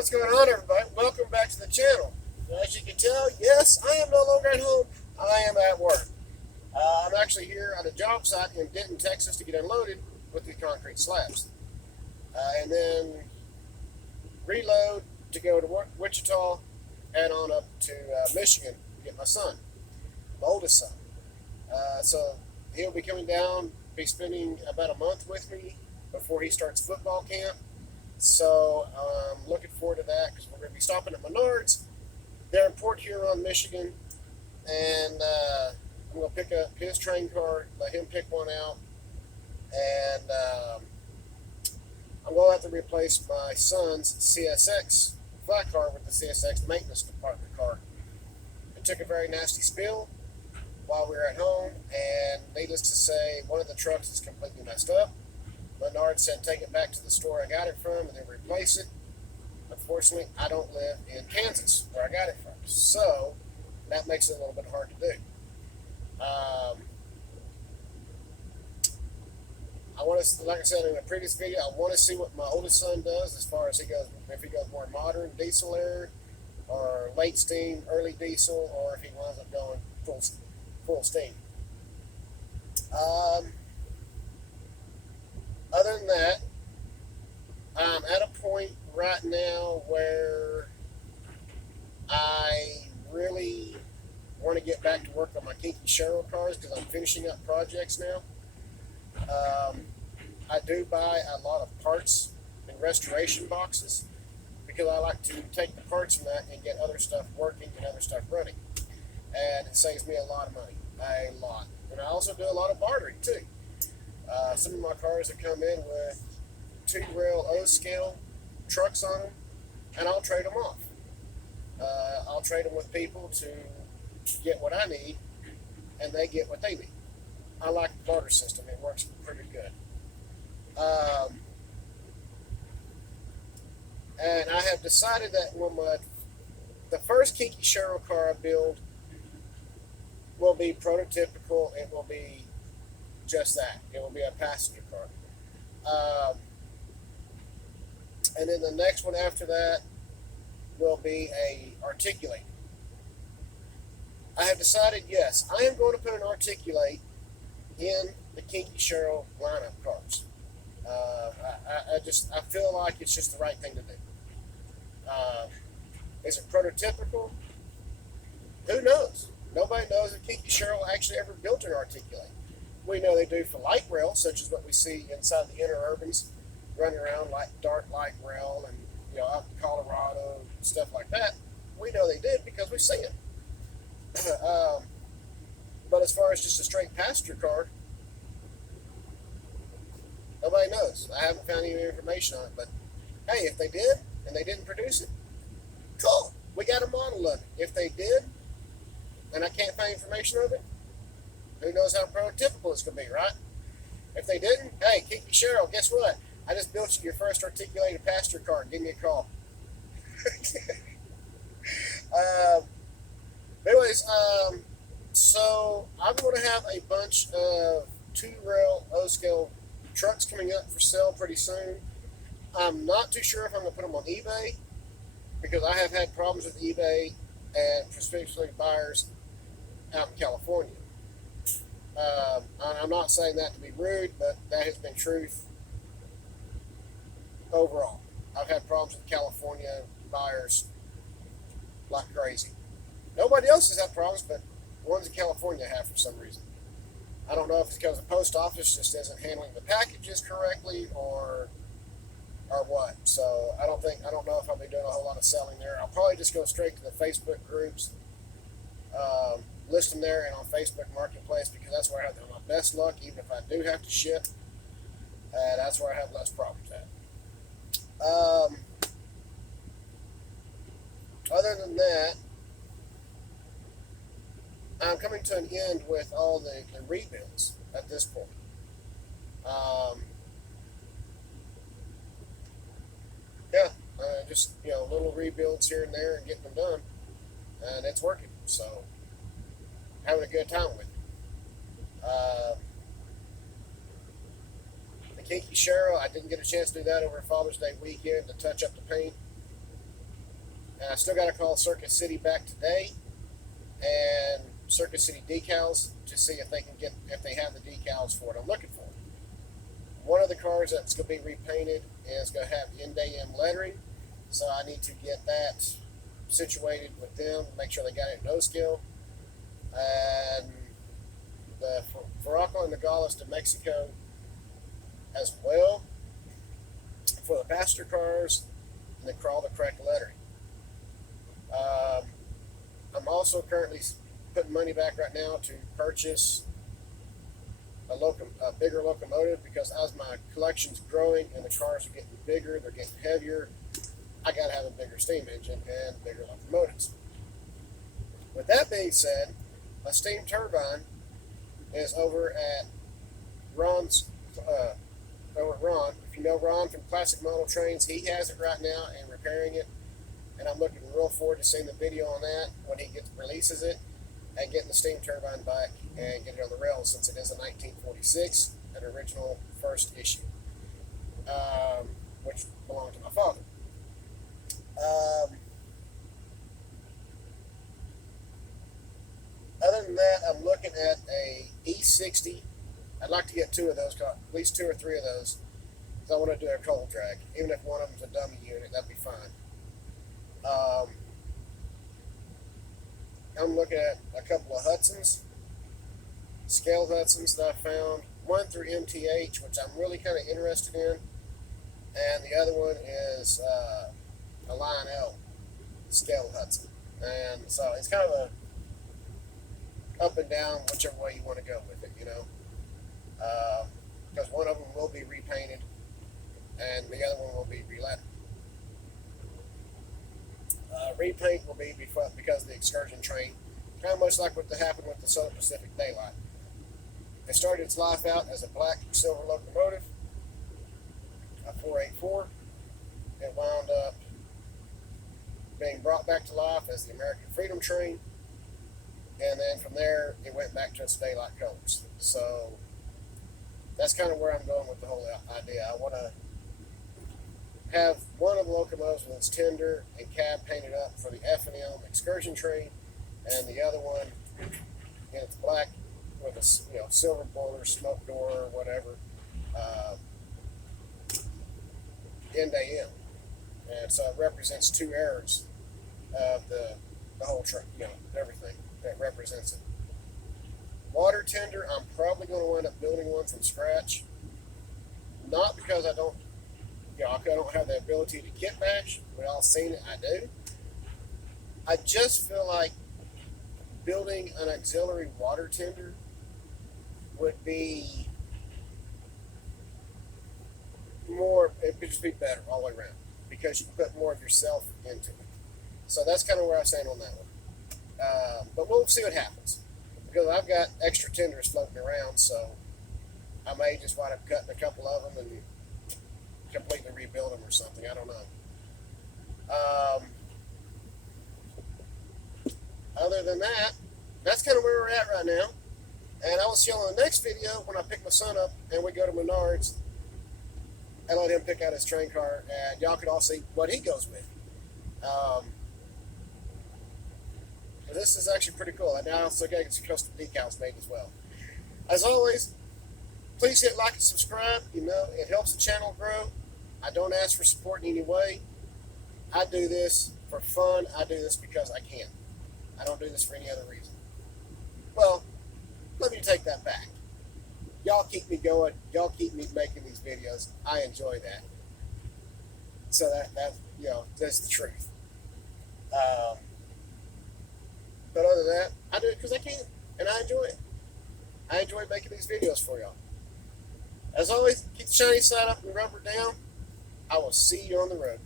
What's going on, everybody? Welcome back to the channel. As you can tell, yes, I am no longer at home. I am at work. I'm actually here at a job site in Denton, Texas to get unloaded with the concrete slabs. And then reload to go to Wichita, head on up to Michigan to get my son, my oldest son. So he'll be coming down, be spending about a month with me before he starts football camp. So I'm looking forward to that because we're going to be stopping at Menards. They're in Port Huron, Michigan, and I'm going to pick up his train car, let him pick one out, and I'm going to have to replace my son's CSX flat car with the CSX maintenance department car. It took a very nasty spill while we were at home, and needless to say, one of the trucks is completely messed up. Menards said take it back to the store I got it from and then replace it. Unfortunately, I don't live in Kansas where I got it from, so that makes it a little bit hard to do. I want to, like I said in a previous video, I want to see what my oldest son does as far as he goes, if he goes more modern diesel air or late steam, early diesel, or if he winds up going full steam. Other than that, I'm at a point right now where I really want to get back to work on my Kinky Cheryl cars because I'm finishing up projects now. I do buy a lot of parts and restoration boxes because I like to take the parts from that and get other stuff working and other stuff running. And it saves me a lot of money, a lot. And I also do a lot of bartering too. Some of my cars have come in with 2-rail O-scale trucks on them, and I'll trade them off. I'll trade them with people to get what I need, and they get what they need. I like the barter system. It works pretty good. And I have decided that when the first Kinky Cheryl car I build will be prototypical. It will be just that. It will be a passenger car. And then the next one after that will be a Articulate. I have decided, yes, I am going to put an Articulate in the Kinky Cheryl lineup cars. I feel like it's just the right thing to do. Is it prototypical? Who knows? Nobody knows if Kinky Cheryl actually ever built an Articulate. We know they do for light rail, such as what we see inside the interurbans, running around like dark light rail and out in Colorado, stuff like that. We know they did because we see it. But as far as just a straight passenger car, nobody knows. I haven't found any information on it. But hey, if they did and they didn't produce it, cool. We got a model of it. If they did, and I can't find information of it, who knows how prototypical it's going to be, right? If they didn't, hey, Kinky Cheryl, guess what? I just built you your first articulated passenger car. Give me a call. So I'm going to have a bunch of 2-rail O-scale trucks coming up for sale pretty soon. I'm not too sure if I'm going to put them on eBay because I have had problems with eBay and specifically buyers out in California. I'm not saying that to be rude, but that has been truth overall. I've had problems with California buyers like crazy. Nobody else has had problems, but ones in California have for some reason. I don't know if it's because the post office just isn't handling the packages correctly or what. So I don't know if I'll be doing a whole lot of selling there. I'll probably just go straight to the Facebook groups, list them there and on Facebook Marketplace because that's where I have my best luck. Even if I do have to ship, that's where I have less problems at. Other than that, I'm coming to an end with all the rebuilds at this point. Just little rebuilds here and there and getting them done, and it's working. So having a good time with it. The Kinky Cheryl, I didn't get a chance to do that over Father's Day weekend to touch up the paint. And I still got to call Circuit City back today and Circuit City Decals to see if they have the decals for what I'm looking for. One of the cars that's going to be repainted is going to have NDAM lettering, so I need to get that situated with them, make sure they got it in no skill. And the Faraco and Nogales de Mexico as well for the passenger cars, and they crawl the correct lettering. I'm also currently putting money back right now to purchase a bigger locomotive, because as my collection's growing and the cars are getting bigger, they're getting heavier, I got to have a bigger steam engine and bigger locomotives. With that being said, my steam turbine is over at Ron's, over at Ron. If you know Ron from Classic Model Trains, he has it right now and repairing it. And I'm looking real forward to seeing the video on that when he releases it, and getting the steam turbine back and get it on the rails, since it is a 1946, an original first issue, which belonged to my father. Other than that, I'm looking at a E60. I'd like to get two of those, at least 2 or 3 of those, because I want to do a cold drag. Even if one of them's a dummy unit, that'd be fine. I'm looking at a couple of Hudsons, scale Hudsons that I found. One through MTH, which I'm really kind of interested in, and the other one is a Lionel scale Hudson. And so it's kind of a up and down, whichever way you want to go with it, you know. Because one of them will be repainted, and the other one will be relettered. Repaint will be because of the excursion train, kind of much like what happened with the Southern Pacific Daylight. It started its life out as a black and silver locomotive, a 484. It wound up being brought back to life as the American Freedom Train, and then from there it went back to its daylight colors. So that's kind of where I'm going with the whole idea. I want to have one of the locomotives with its tender and cab painted up for the F&M excursion train, and the other one in its black with a silver boiler, smoke door, or whatever, NDAM. And so it represents 2 eras of the whole train, everything that represents it. Water tender, I'm probably going to wind up building one from scratch. Not because I don't have the ability to kit bash. We all seen it, I do. I just feel like building an auxiliary water tender would be more, it could just be better all the way around, because you can put more of yourself into it. So that's kind of where I stand on that one. But we'll see what happens, because I've got extra tenders floating around, so I may just wind up cutting a couple of them and completely rebuild them or something. I don't know. Other than that, that's kind of where we're at right now. And I will see you on the next video when I pick my son up and we go to Menards and let him pick out his train car, and y'all can all see what he goes with. This is actually pretty cool. And now also get some custom decals made as well. As always, please hit like and subscribe. It helps the channel grow. I don't ask for support in any way. I do this for fun. I do this because I can. I don't do this for any other reason. Well, let me take that back. Y'all keep me going. Y'all keep me making these videos. I enjoy that. So that's the truth. But other than that, I do it because I can, and I enjoy it. I enjoy making these videos for y'all. As always, keep the shiny side up and rubber down. I will see you on the road.